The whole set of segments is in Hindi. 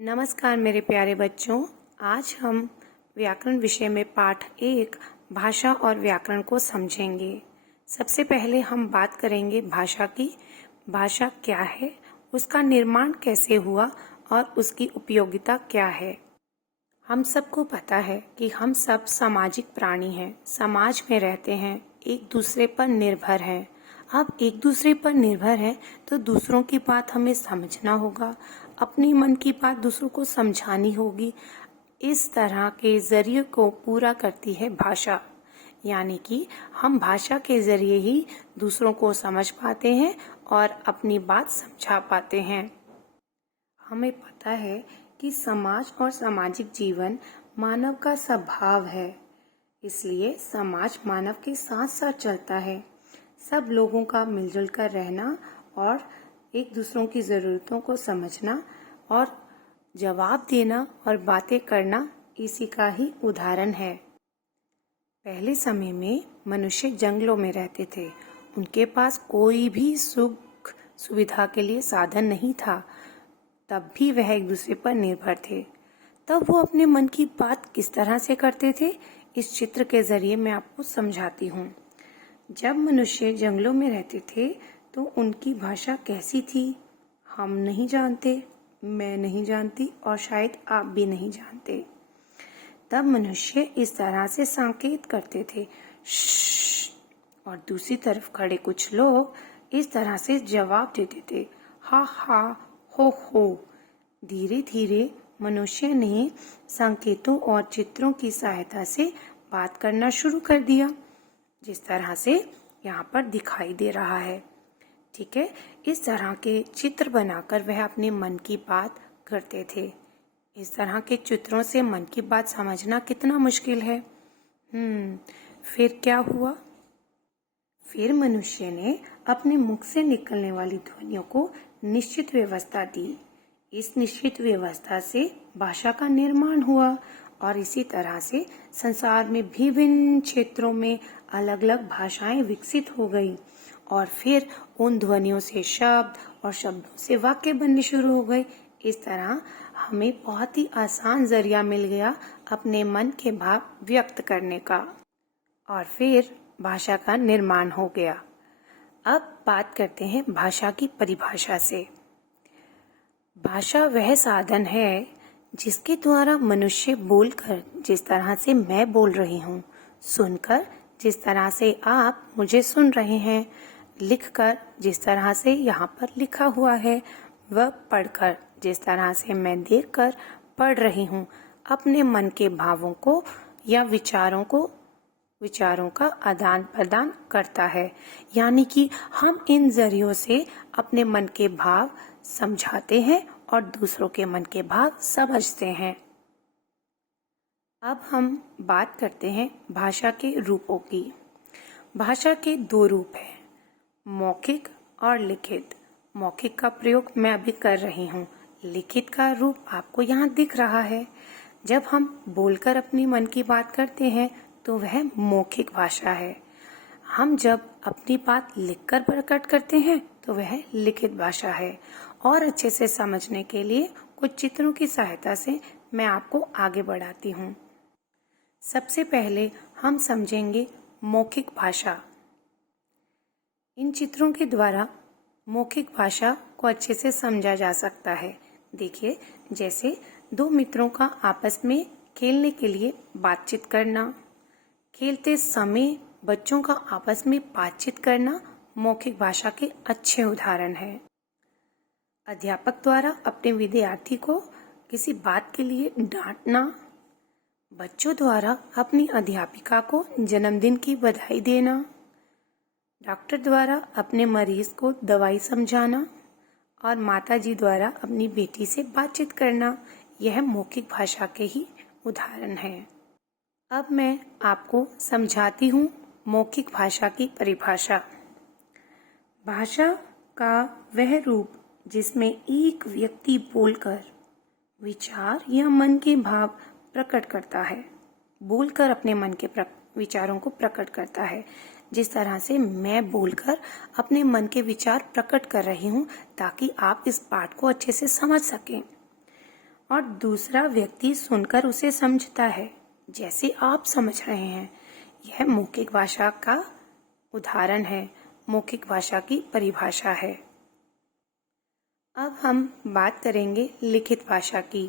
नमस्कार मेरे प्यारे बच्चों। आज हम व्याकरण विषय में पाठ 1 भाषा और व्याकरण को समझेंगे। सबसे पहले हम बात करेंगे भाषा की। भाषा क्या है, उसका निर्माण कैसे हुआ और उसकी उपयोगिता क्या है। हम सबको पता है कि हम सब सामाजिक प्राणी हैं, समाज में रहते हैं, एक दूसरे पर निर्भर हैं। अब एक दूसरे पर निर्भर हैं तो दूसरों की बात हमें समझना होगा, अपनी मन की बात दूसरों को समझानी होगी। इस तरह के जरिए को पूरा करती है भाषा, यानी कि हम भाषा के जरिए ही दूसरों को समझ पाते हैं और अपनी बात समझा पाते हैं। हमें पता है कि समाज और सामाजिक जीवन मानव का स्वभाव है, इसलिए समाज मानव के साथ साथ चलता है। सब लोगों का मिलजुल कर रहना और एक दूसरों की ज़रूरतों को समझना और जवाब देना और बातें करना इसी का ही उदाहरण है। पहले समय में मनुष्य जंगलों में रहते थे, उनके पास कोई भी सुख सुविधा के लिए साधन नहीं था, तब भी वह एक दूसरे पर निर्भर थे। तब वो अपने मन की बात किस तरह से करते थे, इस चित्र के जरिए मैं आपको समझाती हूँ। जब मनुष्य जंगलों में रहते थे तो उनकी भाषा कैसी थी, हम नहीं जानते, मैं नहीं जानती और शायद आप भी नहीं जानते। तब मनुष्य इस तरह से संकेत करते थे श्श, और दूसरी तरफ खड़े कुछ लोग इस तरह से जवाब देते थे हा हा हो। धीरे धीरे मनुष्य ने संकेतों और चित्रों की सहायता से बात करना शुरू कर दिया, जिस तरह से यहाँ पर दिखाई दे रहा है। ठीक है, इस तरह के चित्र बनाकर वह अपने मन की बात करते थे। इस तरह के चित्रों से मन की बात समझना कितना मुश्किल है। फिर क्या हुआ? फिर मनुष्य ने अपने मुख से निकलने वाली ध्वनियों को निश्चित व्यवस्था दी। इस निश्चित व्यवस्था से भाषा का निर्माण हुआ और इसी तरह से संसार में विभिन्न क्षेत्रों में अलग अलग भाषाएं विकसित हो गई और फिर उन ध्वनियों से शब्द और शब्दों से वाक्य बनने शुरू हो गए। इस तरह हमें बहुत ही आसान जरिया मिल गया अपने मन के भाव व्यक्त करने का और फिर भाषा का निर्माण हो गया। अब बात करते हैं भाषा की परिभाषा से। भाषा वह साधन है जिसके द्वारा मनुष्य बोलकर जिस तरह से मैं बोल रही हूँ, सुनकर जिस तरह से आप मुझे सुन रहे हैं, लिखकर जिस तरह से यहाँ पर लिखा हुआ है, वह पढ़कर जिस तरह से मैं देखकर पढ़ रही हूँ, अपने मन के भावों को या विचारों का आदान प्रदान करता है। यानी कि हम इन जरियों से अपने मन के भाव समझाते हैं और दूसरों के मन के भाव समझते हैं। अब हम बात करते हैं भाषा के रूपों की। भाषा के 2 रूप हैं, मौखिक और लिखित। मौखिक का प्रयोग मैं अभी कर रही हूँ, लिखित का रूप आपको यहाँ दिख रहा है। जब हम बोलकर अपनी मन की बात करते हैं तो वह मौखिक भाषा है। हम जब अपनी बात लिखकर प्रकट करते हैं तो वह लिखित भाषा है। और अच्छे से समझने के लिए कुछ चित्रों की सहायता से मैं आपको आगे बढ़ाती हूँ। सबसे पहले हम समझेंगे मौखिक भाषा। इन चित्रों के द्वारा मौखिक भाषा को अच्छे से समझा जा सकता है। देखिए, जैसे 2 मित्रों का आपस में खेलने के लिए बातचीत करना, खेलते समय बच्चों का आपस में बातचीत करना मौखिक भाषा के अच्छे उदाहरण हैं। अध्यापक द्वारा अपने विद्यार्थी को किसी बात के लिए डांटना, बच्चों द्वारा अपनी अध्यापिका को जन्मदिन की बधाई देना, डॉक्टर द्वारा अपने मरीज को दवाई समझाना और माताजी द्वारा अपनी बेटी से बातचीत करना, यह मौखिक भाषा के ही उदाहरण हैं। अब मैं आपको समझाती हूँ मौखिक भाषा की परिभाषा। भाषा का वह रूप जिसमें एक व्यक्ति बोलकर विचार या मन के भाव प्रकट करता है, बोलकर अपने मन के विचारों को प्रकट करता है। जिस तरह से मैं बोलकर अपने मन के विचार प्रकट कर रही हूँ ताकि आप इस पाठ को अच्छे से समझ सकें। और दूसरा व्यक्ति सुनकर उसे समझता है, जैसे आप समझ रहे हैं। यह मौखिक भाषा का उदाहरण है, मौखिक भाषा की परिभाषा है। अब हम बात करेंगे लिखित भाषा की।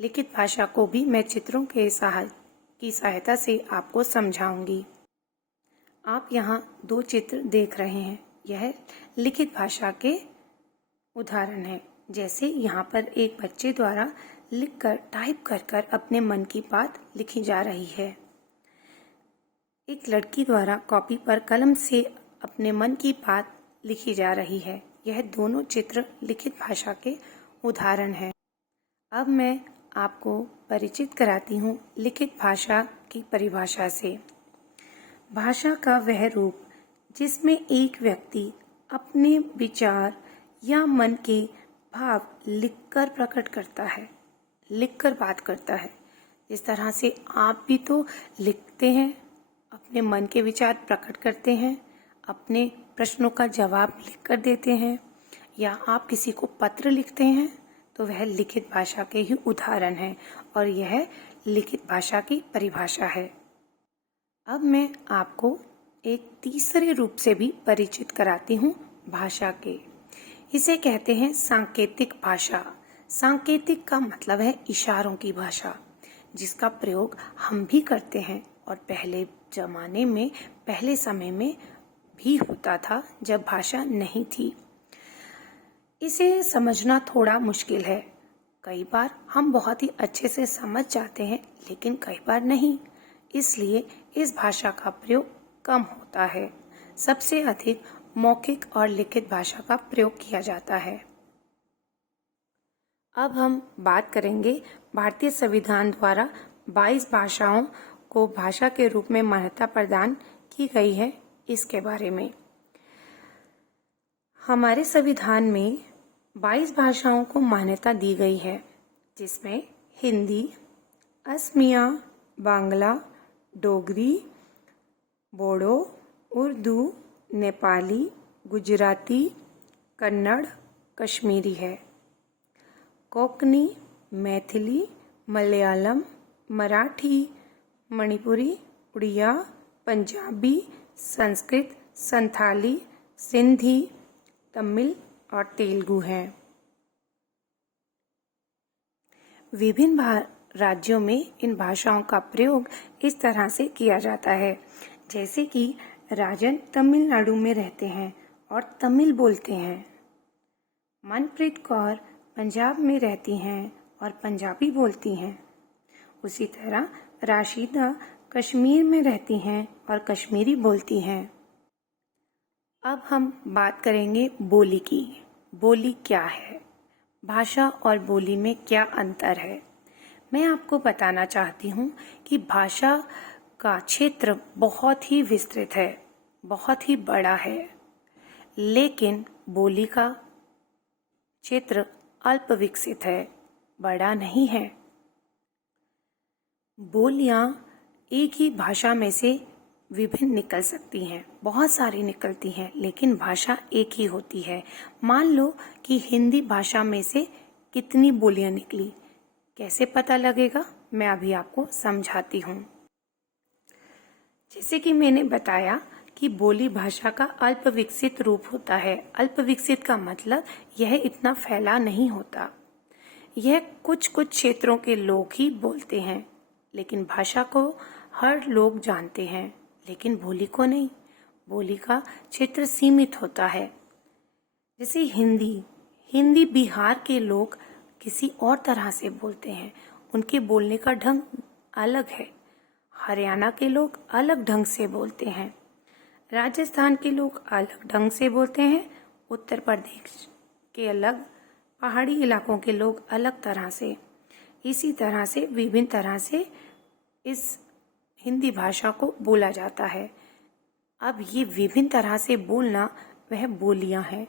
लिखित भाषा को भी मैं चित्रों की सहायता से आपको समझाऊंगी। आप यहाँ 2 चित्र देख रहे हैं, यह लिखित भाषा के उदाहरण है। जैसे यहाँ पर एक बच्चे द्वारा लिखकर टाइप कर अपने मन की बात लिखी जा रही है। एक लड़की द्वारा कॉपी पर कलम से अपने मन की बात लिखी जा रही है। यह दोनों चित्र लिखित भाषा के उदाहरण हैं। अब मैं आपको परिचित कराती हूँ लिखित भाषा की परिभाषा से। भाषा का वह रूप जिसमें एक व्यक्ति अपने विचार या मन के भाव लिखकर प्रकट करता है, लिखकर बात करता है। जिस तरह से आप भी तो लिखते हैं, अपने मन के विचार प्रकट करते हैं, अपने प्रश्नों का जवाब लिखकर देते हैं, या आप किसी को पत्र लिखते हैं, तो वह लिखित भाषा के ही उदाहरण है और यह लिखित भाषा की परिभाषा है। अब मैं आपको एक तीसरे रूप से भी परिचित कराती हूँ भाषा के। इसे कहते हैं सांकेतिक भाषा। सांकेतिक का मतलब है इशारों की भाषा, जिसका प्रयोग हम भी करते हैं और पहले जमाने में, पहले समय में भी होता था जब भाषा नहीं थी। इसे समझना थोड़ा मुश्किल है। कई बार हम बहुत ही अच्छे से समझ जाते हैं, लेकिन कई बार नहीं। इसलिए इस भाषा का प्रयोग कम होता है। सबसे अधिक मौखिक और लिखित भाषा का प्रयोग किया जाता है। अब हम बात करेंगे भारतीय संविधान द्वारा 22 भाषाओं को भाषा के रूप में मान्यता प्रदान की गई है, इसके बारे में। हमारे संविधान में 22 भाषाओं को मान्यता दी गई है, जिसमें हिंदी, असमिया, बांग्ला, डोगरी, बोडो, उर्दू, नेपाली, गुजराती, कन्नड़, कश्मीरी है। कोंकणी, मैथिली, मलयालम, मराठी, मणिपुरी, उड़िया, पंजाबी, संस्कृत, संथाली, सिंधी, तमिल और तेलुगु हैं। विभिन्न राज्यों में इन भाषाओं का प्रयोग इस तरह से किया जाता है, जैसे कि राजन तमिलनाडु में रहते हैं और तमिल बोलते हैं। मनप्रीत कौर पंजाब में रहती हैं और पंजाबी बोलती हैं। उसी तरह राशिदा कश्मीर में रहती हैं और कश्मीरी बोलती हैं। अब हम बात करेंगे बोली की। बोली क्या है? भाषा और बोली में क्या अंतर है? मैं आपको बताना चाहती हूँ कि भाषा का क्षेत्र बहुत ही विस्तृत है, बहुत ही बड़ा है, लेकिन बोली का क्षेत्र अल्प विकसित है, बड़ा नहीं है। बोलियां एक ही भाषा में से विभिन्न निकल सकती हैं, बहुत सारी निकलती हैं, लेकिन भाषा एक ही होती है। मान लो कि हिंदी भाषा में से कितनी बोलियां निकली, कैसे पता लगेगा? मैं अभी आपको समझाती हूँ। जैसे कि मैंने बताया कि बोली भाषा का अल्प विकसित रूप होता है। अल्प विकसित का मतलब यह इतना फैला नहीं होता। यह कुछ क्षेत्रों के लोग ही बोलते हैं, लेकिन भाषा को हर लोग जानते हैं, लेकिन बोली को नहीं। बोली का क्षेत्र सीमित होता है। जैसे हिंदी बिहार के लोग किसी और तरह से बोलते हैं, उनके बोलने का ढंग अलग है। हरियाणा के लोग अलग ढंग से बोलते हैं, राजस्थान के लोग अलग ढंग से बोलते हैं, उत्तर प्रदेश के अलग, पहाड़ी इलाकों के लोग अलग तरह से। इसी तरह से विभिन्न तरह से इस हिंदी भाषा को बोला जाता है। अब ये विभिन्न तरह से बोलना वह बोलियां हैं।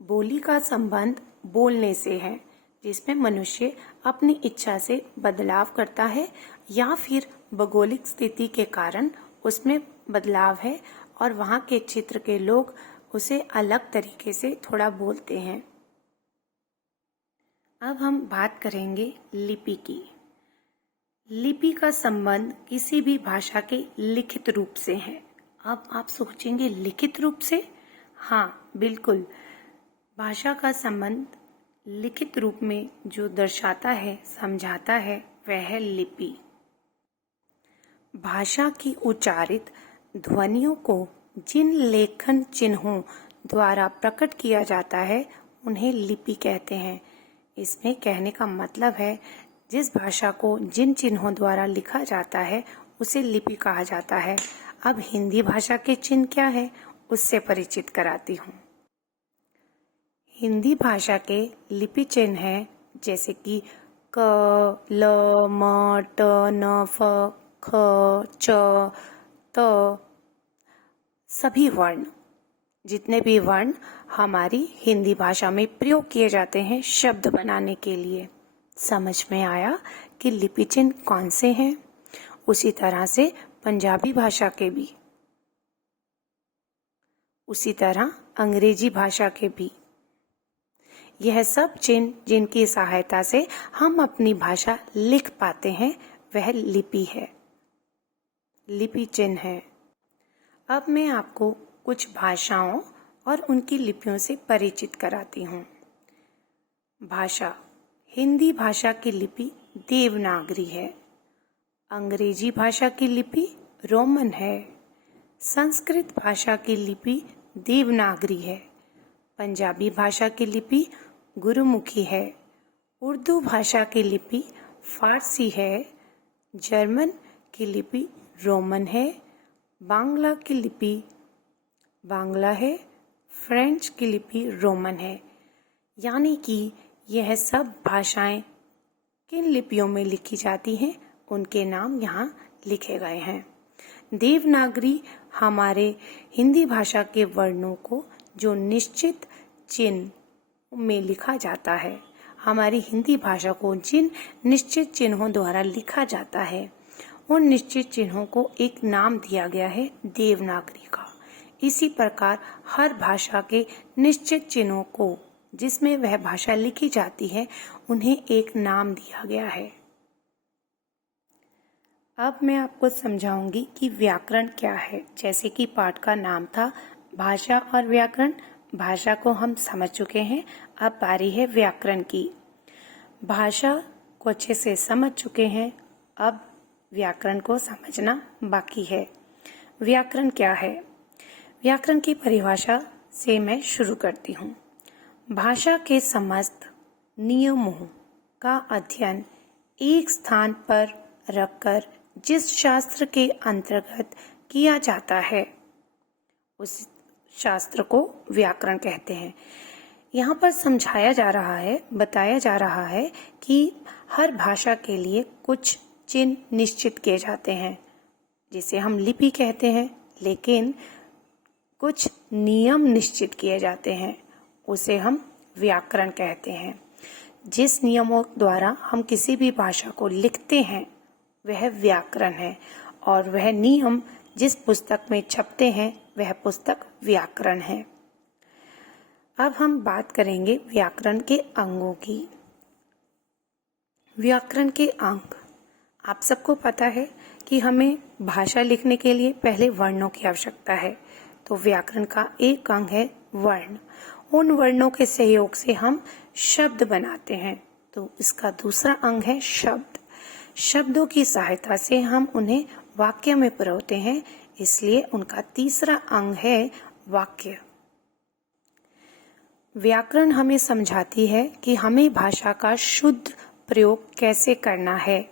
बोली का संबंध बोलने से है, जिसमें मनुष्य अपनी इच्छा से बदलाव करता है या फिर भौगोलिक स्थिति के कारण उसमें बदलाव है और वहाँ के क्षेत्र के लोग उसे अलग तरीके से थोड़ा बोलते हैं। अब हम बात करेंगे लिपि की। लिपि का संबंध किसी भी भाषा के लिखित रूप से है। अब आप सोचेंगे लिखित रूप से? हाँ, बिल्कुल। भाषा का संबंध लिखित रूप में जो दर्शाता है, समझाता है, वह है लिपि। भाषा की उच्चारित ध्वनियों को जिन लेखन चिन्हों द्वारा प्रकट किया जाता है, उन्हें लिपि कहते हैं। इसमें कहने का मतलब है, जिस भाषा को जिन चिन्हों द्वारा लिखा जाता है उसे लिपि कहा जाता है। अब हिंदी भाषा के चिन्ह क्या है, उससे परिचित कराती हूँ। हिंदी भाषा के लिपि चिन्ह हैं जैसे कि क, ल, म, ट, न, फ, ख, च, त। सभी वर्ण, जितने भी वर्ण हमारी हिंदी भाषा में प्रयोग किए जाते हैं शब्द बनाने के लिए। समझ में आया कि लिपि चिन्ह कौन से हैं? उसी तरह से पंजाबी भाषा के भी, उसी तरह अंग्रेजी भाषा के भी। यह सब चिन्ह जिनकी सहायता से हम अपनी भाषा लिख पाते हैं, वह लिपि है, लिपि चिन्ह है। अब मैं आपको कुछ भाषाओं और उनकी लिपियों से परिचित कराती हूँ। भाषा, हिंदी भाषा की लिपि देवनागरी है। अंग्रेजी भाषा की लिपि रोमन है। संस्कृत भाषा की लिपि देवनागरी है। पंजाबी भाषा की लिपि गुरुमुखी है। उर्दू भाषा की लिपि फारसी है। जर्मन की लिपि रोमन है। बांग्ला की लिपि बांग्ला है। फ्रेंच की लिपि रोमन है। यानी कि यह सब भाषाएं किन लिपियों में लिखी जाती हैं, उनके नाम यहाँ लिखे गए हैं। देवनागरी हमारे हिंदी भाषा के वर्णों को जो निश्चित चिन्ह में लिखा जाता है, हमारी हिंदी भाषा को जिन निश्चित चिन्हों द्वारा लिखा जाता है, उन निश्चित चिन्हों को एक नाम दिया गया है देवनागरी का। इसी प्रकार हर भाषा के निश्चित चिन्हों को जिसमें वह भाषा लिखी जाती है, उन्हें एक नाम दिया गया है। अब मैं आपको समझाऊंगी कि व्याकरण क्या है। जैसे कि पाठ का नाम था भाषा और व्याकरण, भाषा को हम समझ चुके हैं, अब बारी है व्याकरण की। भाषा को अच्छे से समझ चुके हैं, अब व्याकरण को समझना बाकी है। व्याकरण क्या है? व्याकरण की परिभाषा से मैं शुरू करती हूँ। भाषा के समस्त नियमों का अध्ययन एक स्थान पर रखकर जिस शास्त्र के अंतर्गत किया जाता है, उस शास्त्र को व्याकरण कहते हैं। यहाँ पर समझाया जा रहा है, बताया जा रहा है कि हर भाषा के लिए कुछ चिन्ह निश्चित किए जाते हैं, जिसे हम लिपि कहते हैं, लेकिन कुछ नियम निश्चित किए जाते हैं, उसे हम व्याकरण कहते हैं। जिस नियमों द्वारा हम किसी भी भाषा को लिखते हैं, वह व्याकरण है, और वह नियम जिस पुस्तक में छपते हैं, वह पुस्तक व्याकरण है। अब हम बात करेंगे व्याकरण के अंगों की। व्याकरण के अंग, आप सबको पता है कि हमें भाषा लिखने के लिए पहले वर्णों की आवश्यकता है, तो व्याकरण का एक अंग है वर्ण। उन वर्णों के सहयोग से हम शब्द बनाते हैं, तो इसका दूसरा अंग है शब्द। शब्दों की सहायता से हम उन्हें वाक्य में पिरोते हैं, इसलिए उनका तीसरा अंग है वाक्य। व्याकरण हमें समझाती है कि हमें भाषा का शुद्ध प्रयोग कैसे करना है,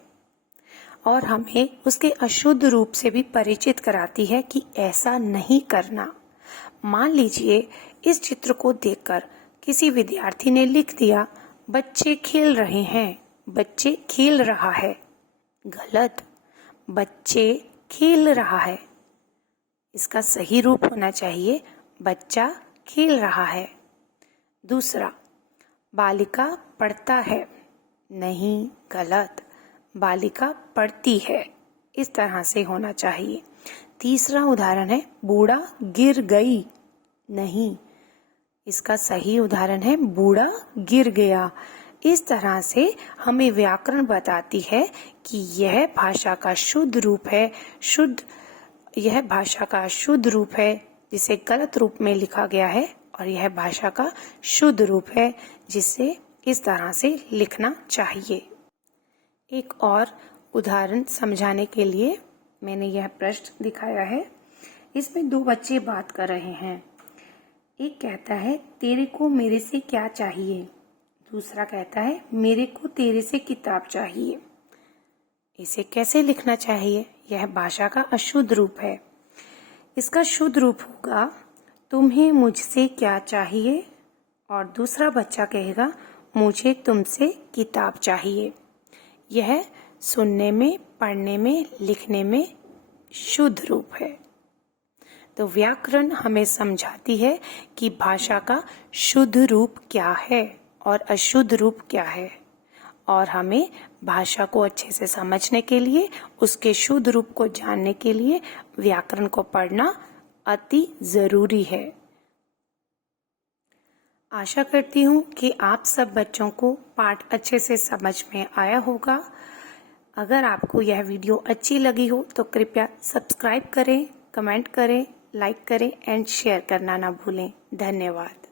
और हमें उसके अशुद्ध रूप से भी परिचित कराती है कि ऐसा नहीं करना। मान लीजिए इस चित्र को देखकर किसी विद्यार्थी ने लिख दिया, बच्चे खेल रहे हैं, बच्चे खेल रहा है। गलत, बच्चे खेल रहा है। इसका सही रूप होना चाहिए बच्चा खेल रहा है। दूसरा, बालिका पढ़ता है। नहीं, गलत, बालिका पढ़ती है। इस तरह से होना चाहिए। तीसरा उदाहरण है बूढ़ा गिर गई। नहीं, इसका सही उदाहरण है बूढ़ा गिर गया। इस तरह से हमें व्याकरण बताती है कि यह भाषा का शुद्ध रूप है, यह भाषा का शुद्ध रूप है जिसे गलत रूप में लिखा गया है, और यह भाषा का शुद्ध रूप है जिसे इस तरह से लिखना चाहिए। एक और उदाहरण समझाने के लिए मैंने यह पृष्ठ दिखाया है। इसमें दो बच्चे बात कर रहे हैं। एक कहता है तेरे को मेरे से क्या चाहिए, दूसरा कहता है मेरे को तेरे से किताब चाहिए। इसे कैसे लिखना चाहिए? यह भाषा का अशुद्ध रूप है। इसका शुद्ध रूप होगा तुम्हें मुझसे क्या चाहिए, और दूसरा बच्चा कहेगा मुझे तुमसे किताब चाहिए। यह सुनने में, पढ़ने में, लिखने में शुद्ध रूप है। तो व्याकरण हमें समझाती है कि भाषा का शुद्ध रूप क्या है और अशुद्ध रूप क्या है, और हमें भाषा को अच्छे से समझने के लिए, उसके शुद्ध रूप को जानने के लिए व्याकरण को पढ़ना अति जरूरी है। आशा करती हूँ कि आप सब बच्चों को पाठ अच्छे से समझ में आया होगा। अगर आपको यह वीडियो अच्छी लगी हो तो कृपया सब्सक्राइब करें, कमेंट करें, लाइक करें एंड शेयर करना ना भूलें। धन्यवाद।